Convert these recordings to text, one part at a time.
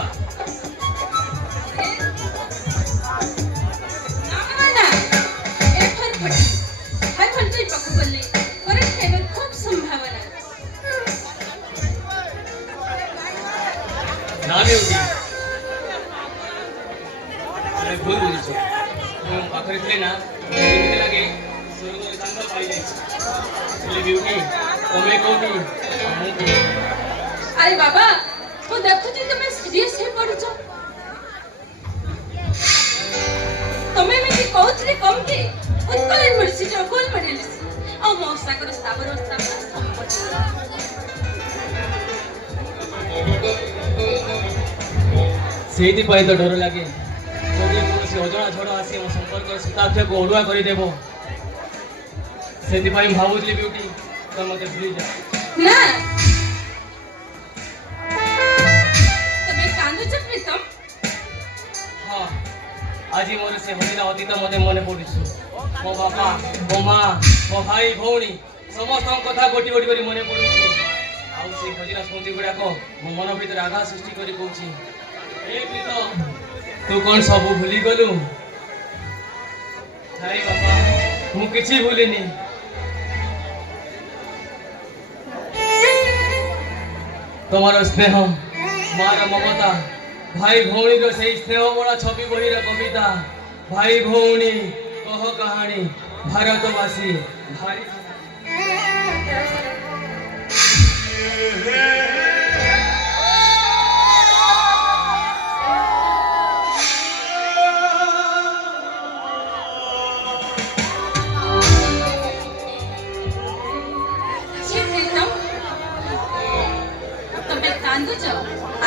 দেবা না এখন তুই পাকু করলে করে খাইবার খুব সম্ভাবনা না বিউটি তুমি ভুল বুঝছো তুমি পাখরে ଥିଲେ না এମିତି লাগে ସ୍ୱର୍ଗରେ ଚାନ୍ଦ ପାଇଯାଇଛି ହେଲେ ବିଉଟି ତମେ କୋଉଠି ମୁଁ କୋଉଠି আরে বাবা ମୁଁ ଦେଖୁଛି ତମେ ସିରିୟସ୍ ହେଇ ପଡୁଛ ତମେ ଏମିତି କହୁଥିଲେ କମ୍ କି ଉତ୍କଳ ୟୁନିଭର୍ସିଟିର ଗୋଲ୍ଡ ମେଡାଲିଷ୍ଟ ଆଉ ମୋ ସାଗର ସ୍ଥାବର ସମ୍ପତ୍ତି ସେଇଥିପାଇଁ ତ ଡର ଲାଗେ ଯଦି କୌଣସି ଅଜଣା ଝଡ଼ ଆସି ମୋ ସମ୍ପର୍କର ସୀତାକ୍ଷକୁ ଅଡ଼ୁଆ କରିଦେବ ସେଥିପାଇଁ ଭାବୁଥିଲି ବିଉଟି ତମେ ମୋତେ ଭୁଲିଯାଅ ନା ତମେ କାନ୍ଦୁଛ ପ୍ରୀତମ ହଁ ଆଜି ମୋର ସେ ହଜିଲା ଅତୀତ ମୋତେ ମନେ ପଡ଼ୁଛି ମୋ ବାପା ମୋ ମା ମୋ ଭାଇ ଭଉଣୀ ସମସ୍ତଙ୍କ କଥା ଗୋଟି ଗୋଟି କରି ମନେ ପଡ଼ୁଛି ଆଉ ସେଇ ହଜିଲା ସ୍ମୃତି ଗୁଡ଼ାକ ମୋ ମନ ଭିତରେ ଆଘାତ ସୃଷ୍ଟି କରି କହୁଛି ଏ ପ୍ରୀତ ତୁ କ'ଣ ସବୁ ଭୁଲିଗଲୁ ନାଇଁ ବାପା ମୁଁ କିଛି ଭୁଲିନି তোমার স্নেহ মার মমতা ভাই ভৌণীর সেই স্নেহ বড়া ছবি বহির কবিতা ভাই ভৌণী কহ কাহাণী ভারতবাসী ভারী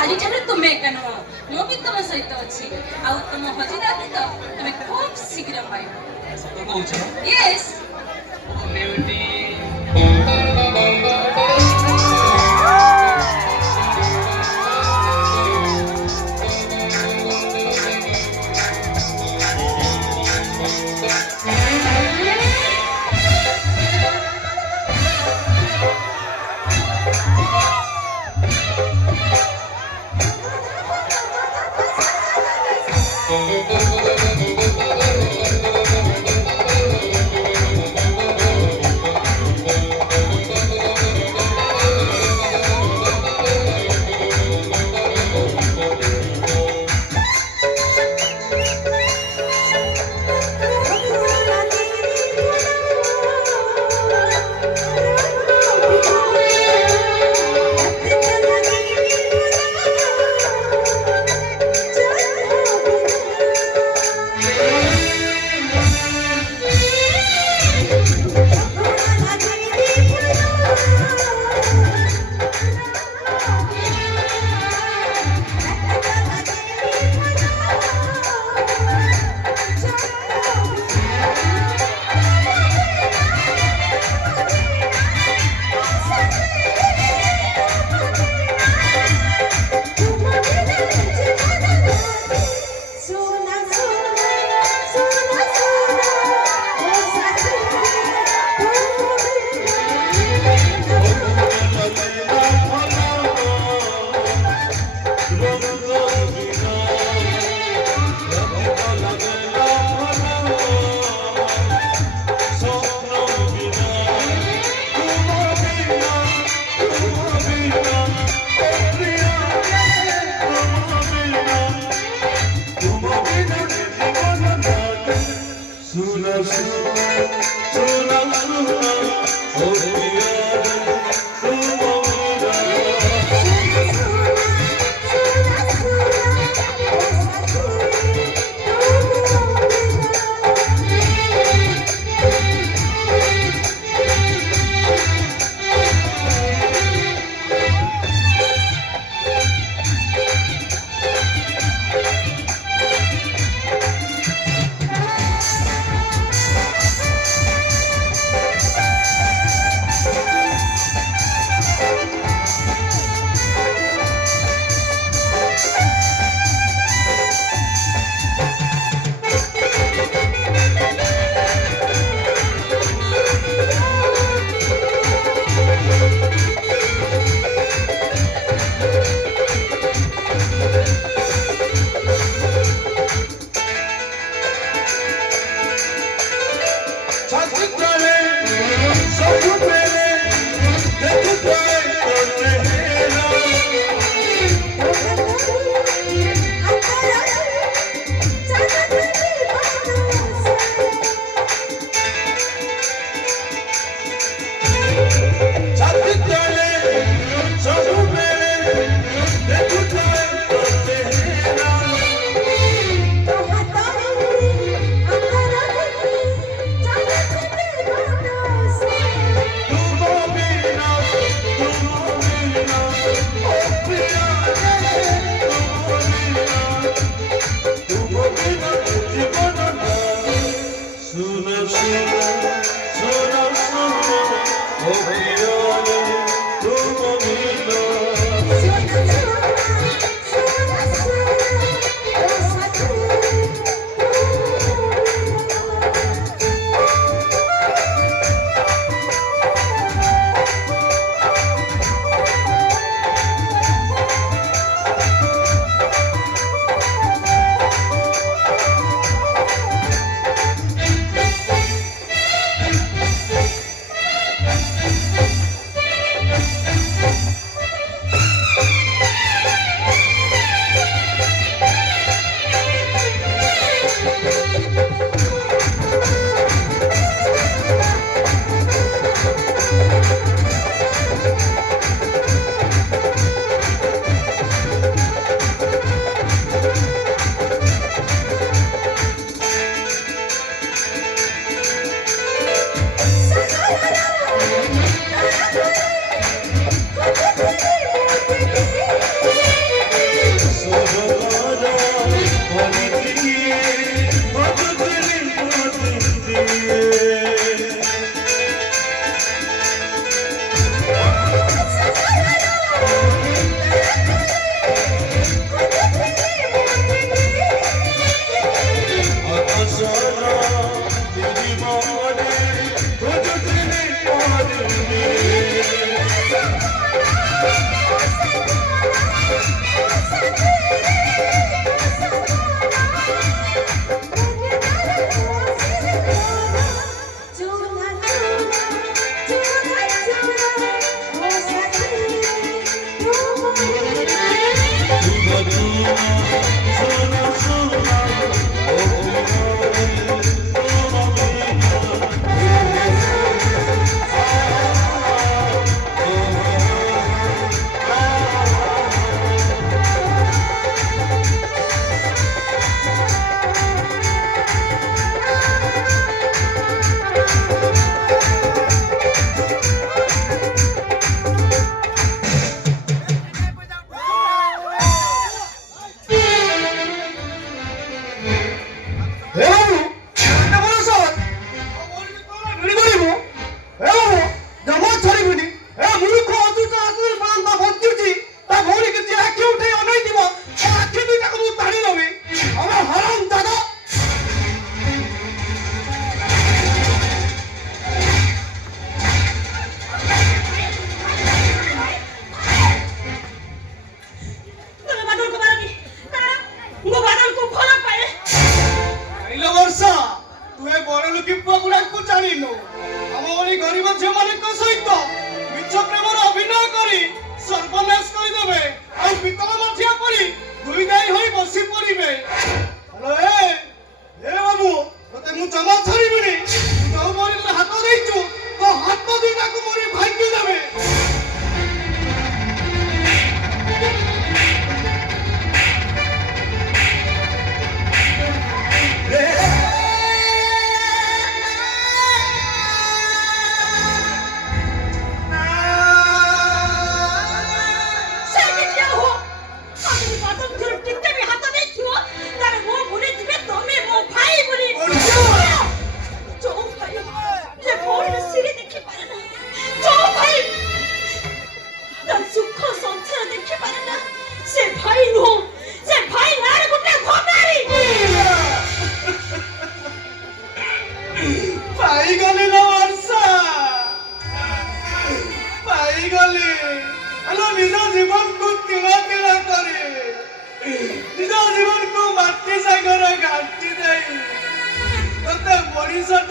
ଆଜିଠାରୁ ତୁମେ ଏକା ନୁହଁ ମୁଁ ବି ତମ ସହିତ ଅଛି ଆଉ ତୁମ ହଜିଲା ଅତୀତ ତୁମେ ଖୁବ ଶୀଘ୍ର ପାଇବ ସତ କହୁଛ ୟେସ୍ ବିଉଟି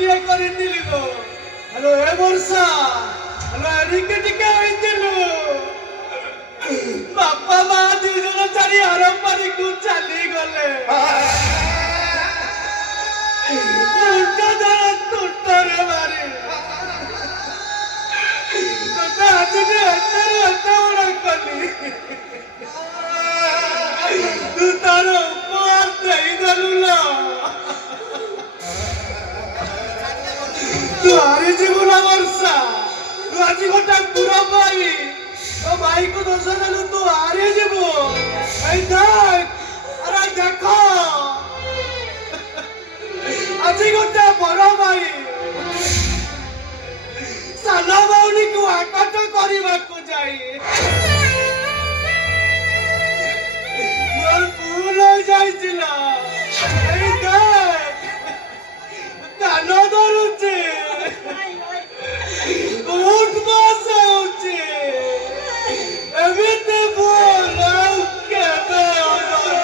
ଗୋଟିଏ କରିଥିଲି ଲୋ। ହ୍ୟାଲୋ ଏ ବର୍ଷା, ହ୍ୟାଲୋ ଏଣିକି ଟିକେ ହେଇଥିଲୁ। ବାପା ମା ଦୁଇ ଜଣ ଛାଡି ଆରମ୍ପାରିକୁ ଚାଲିଗଲେ। ମୁଣ୍ଡ ଧର ତୁଟରେ ମାରି ତତେ ଆଜିବି ଏତେରୁ ଏତେ ବଡ କଲି। ତୁ ତାର ଉପହାର ଦେଇଦେଲୁ ଲୋ। ତୁ ହାରିଯିବୁ ନା ବର୍ଷା। ତୁ ଆଜି ଗୋଟେ ପୁର ଭାଇ, ତୋ ଭାଇକୁ ଦୋଷ ଦେଲୁ, ତୁ ହାରିଯିବୁ। ଏଇ ଦେଖ, ଆରେ ଦେଖ, ଆଜି ଗୋଟେ ବଡ ଭାଇ ସାନ ଭଉଣୀକୁ ଆକଟ କରିବାକୁ ଯାଇ ମୋର ଭୁଲ ହୋଇଯାଇছিল। ଏଇ ଦେଖ, କାନ ଧରୁଛି, ଉଠ ବସ ହେଉଛି। ଏମିତି ଭୁଲ ଆଉ କେବେ ହବନି।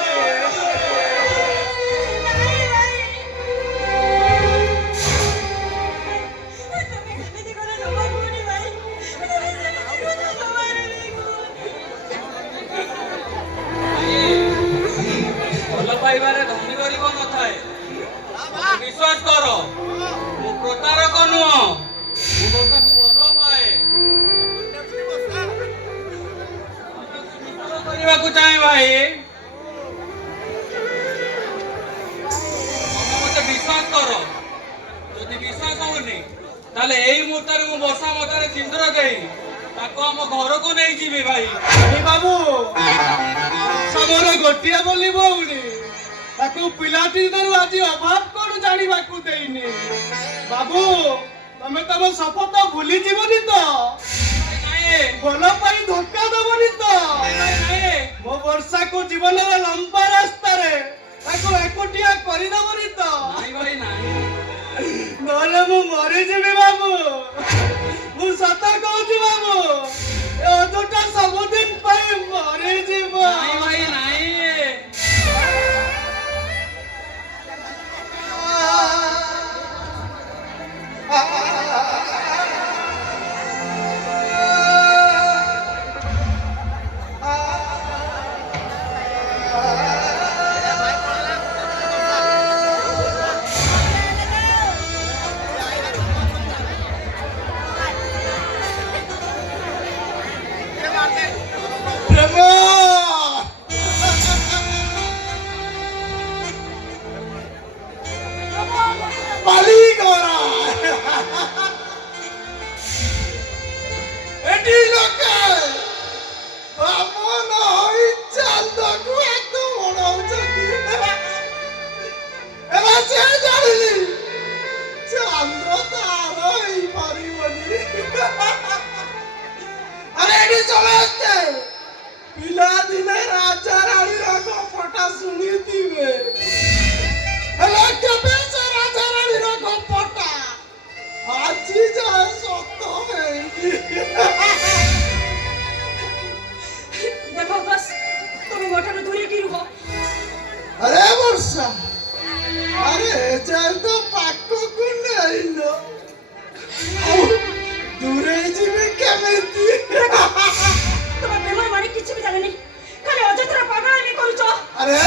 ଭଲ ପାଇବାରେ ଧନୀ ଗରିବ ନଥାଏ। ବିଶ୍ୱାସ କର, ମୁଁ ପ୍ରତାରକ ନୁହଁ। ମୁଁ ବର୍ଷାକୁ ଭଲ ପାଏ। କରିବାକୁ ଚାହେଁ ଭାଇ। ତମେ ମତେ ବିଶ୍ୱାସ କର। ଯଦି ବିଶ୍ୱାସ ହଉନି ତାହେଲେ ଏଇ ମୁହୂର୍ତ୍ତରେ ମୁଁ ବର୍ଷା ମଥାରେ ସିନ୍ଦୁର ଦେଇ ତାକୁ ଆମ ଘରକୁ ନେଇଯିବି ଭାଇ। ଏଇ ବାବୁ, ଆମର ଗୋଟିଏ ବୋଲି ଭଉଣୀ, ତାକୁ ପିଲାଟି ଦିନରୁ ଆଜି ଅଭାବ କଣ ଜାଣିବାକୁ ଦେଇନି। ବାବୁ, ତମେ ତମ ଶପଥ ଭୁଲିଯିବନି ତ? ନାଇଁ ଭଲ ପାଇଁ ଧୋକା ଦବନି ତ? ନାଇଁ ମୋ ବର୍ଷାକୁ ଜୀବନର ଲମ୍ବା ରାସ୍ତାରେ ତାକୁ ଏକୁଟିଆ କରିଦବନି ତ? ନାଇଁ ଭାଇ ନାଇଁ। ନହେଲେ ମୁଁ ମରିଯିବି ବାବୁ। ମୁଁ ସତ କହୁଛି ବାବୁ, ଏ ଅଯୋଟା ସବୁଦିନ ପାଇଁ ମରିଯିବ। ନାଇଁ ଭାଇ ନାଇଁ। ପ୍ରେମ পালিগরা এটি লোকে বামন হই চান্দକୁ এত বড়াউଛନ୍ତି। এরা সে জানিনি চান্দ তার ହେଇପାରିବନି। আরে এটি ସମସ୍ତେ ପିଲାଦିନେ ରାଜା ରାଣୀର ଗପଟା ଶୁଣିଥିବେ, ହେଲେ କେବେ ସେ ରାଜା ରାଣୀର ଗପଟା ଆଜି ଯାଏ ସତ ହେଇନି। ଦେଖ ବସ୍, ତମେ ମୋ ଠାରୁ ଦୂରେଇକି ରୁହ। ଆରେ ବର୍ଷା, ଆରେ ଏଯାଏ ତ ପାଖକୁ ନେଇନ, ଆଉ ଦୂରେଇ ଯିବି କେମିତି? ତମେ ବେମାର ମାରି କିଛି ବି ଜାଣିନି, ଖାଲି ଅଯଥାରେ ପାଗଳାମି କରୁଛ। ଆରେ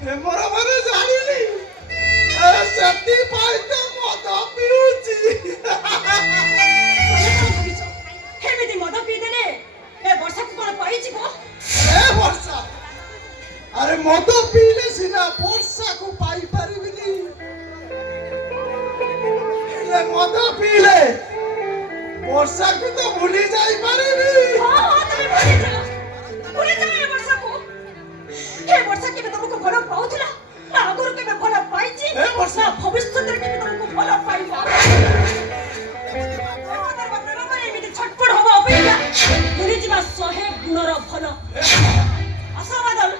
ପ୍ରେମର ମାନେ ଜାଣିନି, ସେଥିପାଇଁ ତ ମଦ ପିଉଛି। ତମେ କଣ ଭାବିଛ ଏମିତି ମଦ ପିଇଦେଲେ ଏ ବର୍ଷାକୁ କଣ ପାଇଯିବ? ଏ ବର୍ଷା, ଆରେ ମଦ ପିଇଲେ ସିନା ବର୍ଷାକୁ ପାଇପାରିବିନି, ହେଲେ ମଦ ପିଇଲେ ବର୍ଷାକୁ ତ ଭୁଲି ଯାଇପାରିବି। ହଁ ହଁ, ତମେ ଭୁଲିଯାଅ ଏ ବର୍ଷାକୁ। ଏ ବର୍ଷା କେବେ ତମକୁ ଭଲ ପାଉଥିଲା ନା ଆଗରୁ କେବେ ଭଲ ପାଇଛି? ଏ ବର୍ଷା, ନା ଭବିଷ୍ୟତରେ କେବେ ତମକୁ ଭଲ ପାଇବ? ପ୍ରେମ ପାଇଁ ଏମିତି ଛଟପଟ ହବା ଅପେକ୍ଷା ଭୁଲିଯିବା 100 ଗୁଣର ଭଲ। ଆସ ବାଦଲ।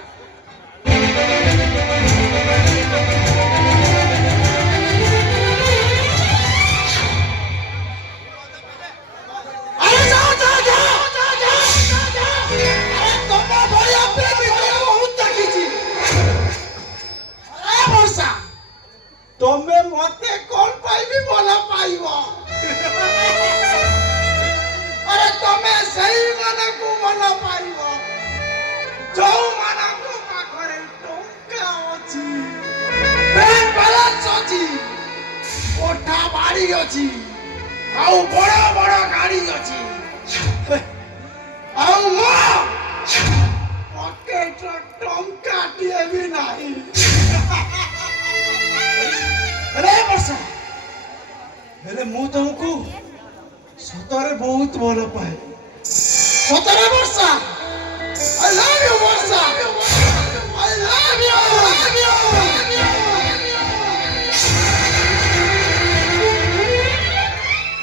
ଆରେ ଯାଅ ଯାଅ ଯାଅ ଯାଅ ଯାଅ ଯାଅ। ଆରେ ତମ ଭଳିଆ ପ୍ରେମୀ ମୁଁ ବହୁତ ଦେଖିଛି। ଆରେ ବର୍ଷା, ତମେ ଗାଡି ଅଛି ଆଉ ବଡ ବଡ ଗାଡି ଅଛି ଆଉ ମୋ ପକେଟର ଟଙ୍କାଟିଏ ବି ନାହିଁ। ହେଲେ ବର୍ଷା, ହେଲେ ମୁଁ ତମକୁ ସତରେ ବହୁତ ଭଲ ପାଏ। ସତରେ ବର୍ଷା, I love you ବର୍ଷା।